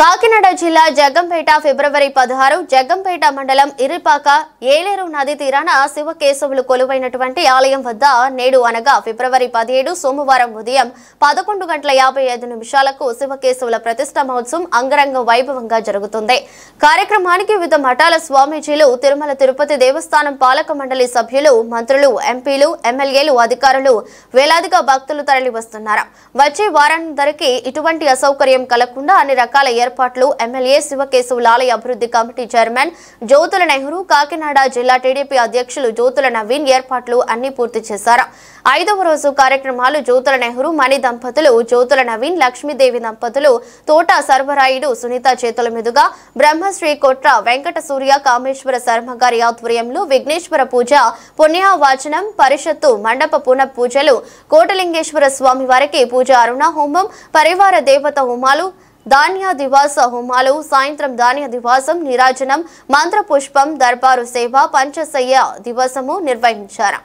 కాకినాడ జిల్లా జగ్గంపేట ఫిబ్రవరి 16 జగ్గంపేట మండలం ఇరిపాక ఏలేరు నది తీరాన శివకేశవులు కొలువైనటువంటి ఆలయం వద్ద నేడు అనగా ఫిబ్రవరి 17 సోమవారం ఉదయం 11:55 శివకేశవుల ప్రతిష్ఠా మహోత్సవం అంగరంగ వైభవంగా జరుగుతుంది. కార్యక్రమానికి వివిధ మఠాల స్వామీజీలు, తిరుమల తిరుపతి దేవస్థానం పాలక మండలి సభ్యులు, మంత్రులు, ఎంపీలు, ఎమ్మెల్యేలు, అధికారులు వేలాదిగా భక్తులు తరలివస్తున్నారు. వచ్చే వారందరికీ ఇటువంటి అసౌకర్యం కలగకుండా అన్ని రకాల ఏర్పాట్లు ఎమ్మెల్యే శివకేశవుల ఆలయ అభివృద్ధి కమిటీ చైర్మన్ జ్యోతుల నెహ్రూ, కాకినాడ జిల్లా టీడీపీ అధ్యక్షులు జ్యోతుల నవీన్ ఏర్పాట్లు అన్ని పూర్తి చేశారు. 5వ రోజు కార్యక్రమాలు జ్యోతుల నెహ్రూ, మణి దంపతులు, జ్యోతుల నవీన్, లక్ష్మీదేవి దంపతులు, తోట సర్వరాయుడు, సునీత చేతుల మీదుగా బ్రహ్మశ్రీ కొట్ర వెంకట సూర్య కామేశ్వర శర్మ గారి ఆధ్వర్యంలో విఘ్నేశ్వర పూజ, పుణ్యవాచనం, పరిషత్తు మండప పునః పూజలు, కోటలింగేశ్వర స్వామి వారికి పూజ, అరుణ హోమం, పరివార దేవత హోమాలు, ధాన్య దివాస హోమాలు, సాయంత్రం ధాన్య దివాసం, నీరాజనం, మంత్ర పుష్పం, దర్బారు సేవ, పంచశయ్య దివసము నిర్వహించారు.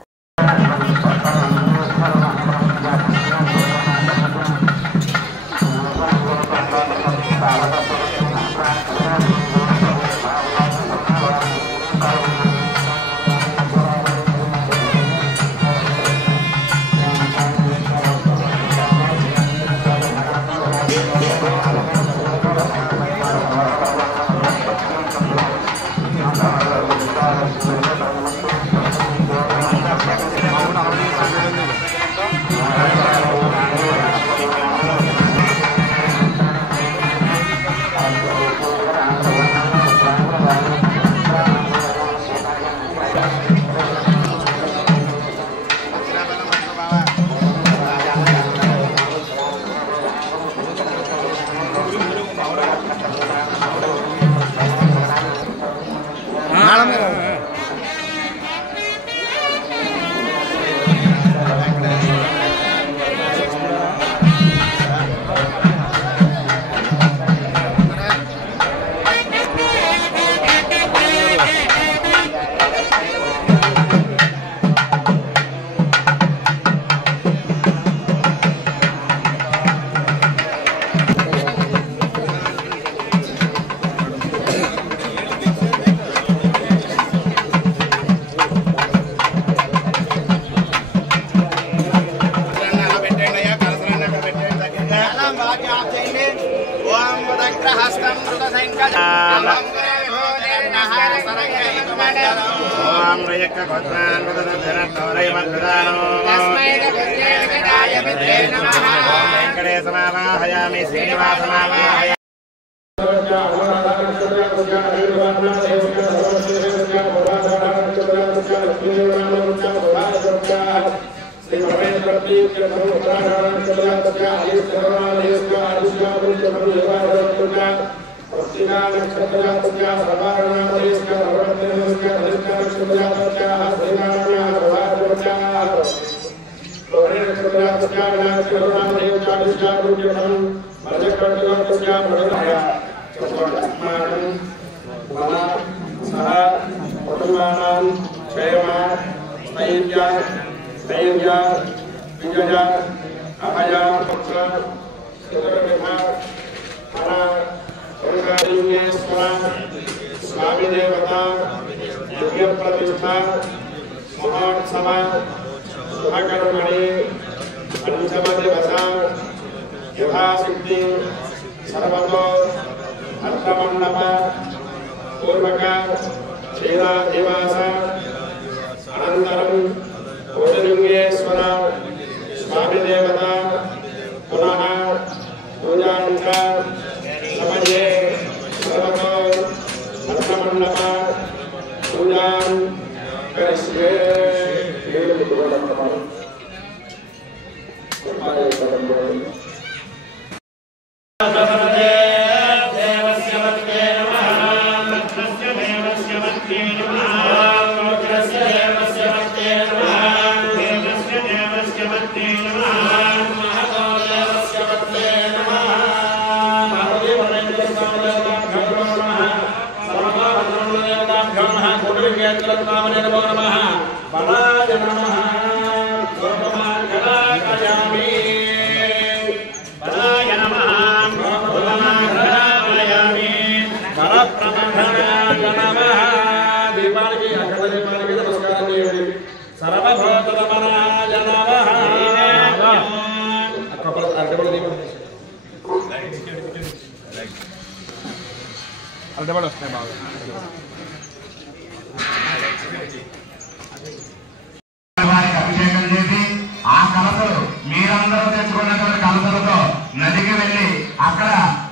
బలాయ నమః అల్దబడి వస్తాయి బాగా. అభిషేకం చేసి ఆ కలసలు మీరందరూ తెచ్చుకున్నటువంటి కలసలతో నదికి వెళ్ళి అక్కడ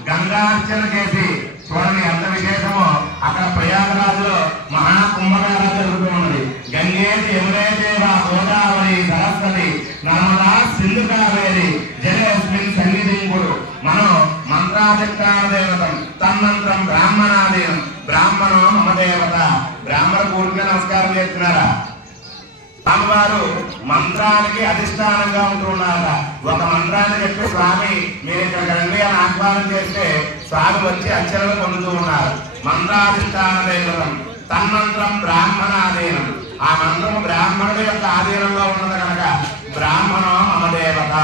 గంగార్చన చేసి చూడండి ఎంత విశేషమో. అక్కడ ప్రయాగరాజులో మహాకుంభమేళా జరుగుతూ ఉన్నది. గంగేతి యమునేతేవ గోదావరి సరస్వతి నర్మదా సింధు కావేరి జలేస్మిన్ సన్నిధింపుడు. మనం మంత్రాధిష్టానదేవతం తన్మంత్రం బ్రాహ్మణాదీనం బ్రాహ్మణో మమ దేవత. బ్రాహ్మణ పూర్తిగా నమస్కారం చేస్తున్నారా? స్వామివారు మంత్రానికి అధిష్టానంగా ఉంటున్నారట. ఒక మంత్రాన్ని చెప్పి స్వామి మీరు ఇక్కడ రండి అని ఆహ్వానం చేస్తే స్వామి వచ్చి అర్చనలు పొందుతూ ఉన్నారు. మంత్రాధిష్టాన దేవతం తన్మంత్రం బ్రాహ్మణాధీనం. ఆ మంత్రం బ్రాహ్మణుడి యొక్క ఆధీనంలో ఉన్నది కనుక బ్రాహ్మణో మమ దేవత.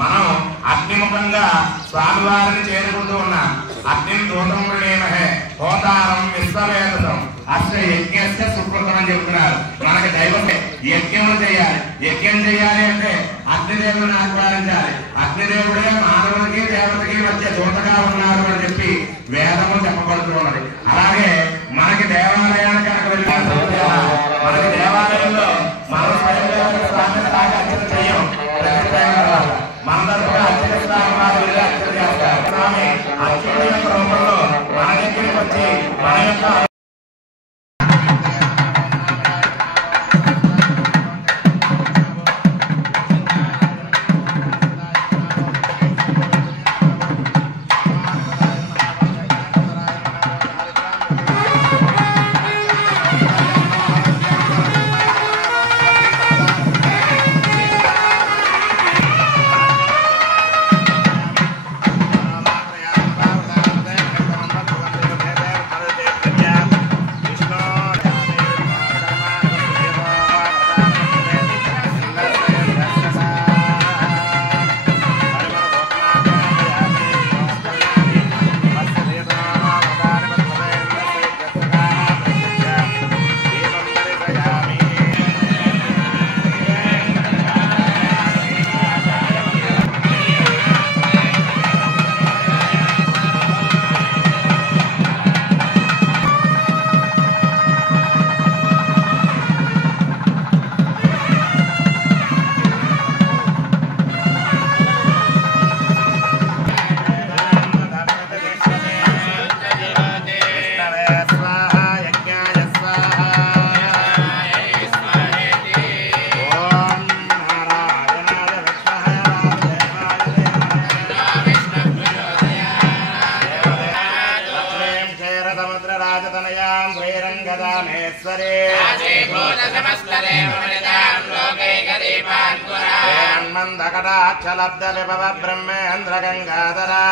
మనం అగ్నిముఖంగా స్వామివారిని చేరుకుంటూ ఉన్నాం. అగ్నిం దూతం వృణేమహే హోతారం విశ్వవేదం అస్య యజ్ఞస్య సుకృతం అని చెప్తున్నారు. మనకి దైవమే యజ్ఞములు చేయాలి. యజ్ఞం చేయాలి అంటే అగ్నిదేవుడిని ఆహ్వానించాలి. అగ్నిదేవుడే మానవుడికి దేవతకి మధ్య దూతగా ఉన్నారు అని చెప్పి వేదము చెప్పబడుతున్నది. అలాగే మనకి దేవాలయానికి కనుక వెళ్ళిన మనకి దేవాలయంలో మనం స్వయం అర్చన చెయ్యం. మన తరఫున అర్చన స్థానం వారు వెళ్ళి అర్చన చేస్తారు. స్వామి అర్చన యొక్క రూపంలో మన దగ్గరికి వచ్చి మన యొక్క మందకటాక్షలబ్ధ విభవ బ్రహ్మేంద్ర గంగాధరా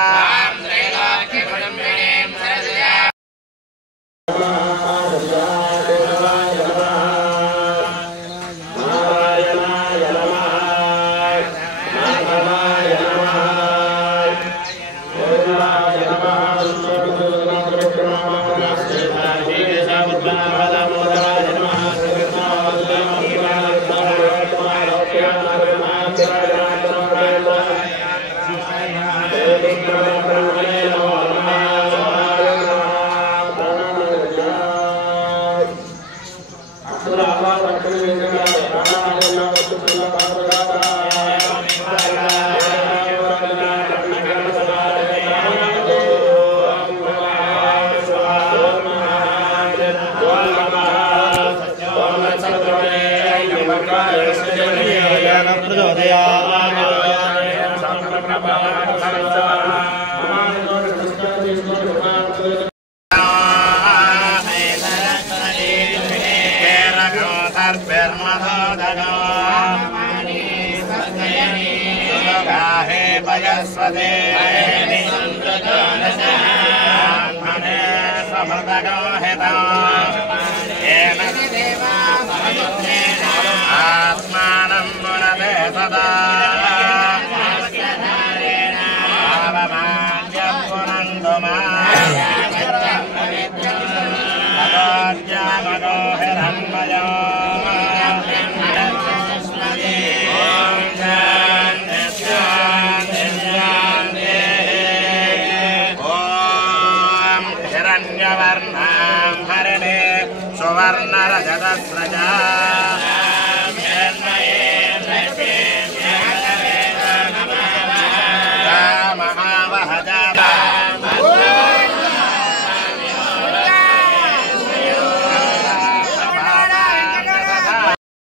ఆత్మానం మునదే సదా హిరణ్యవ సువర్ణరజతస్రజ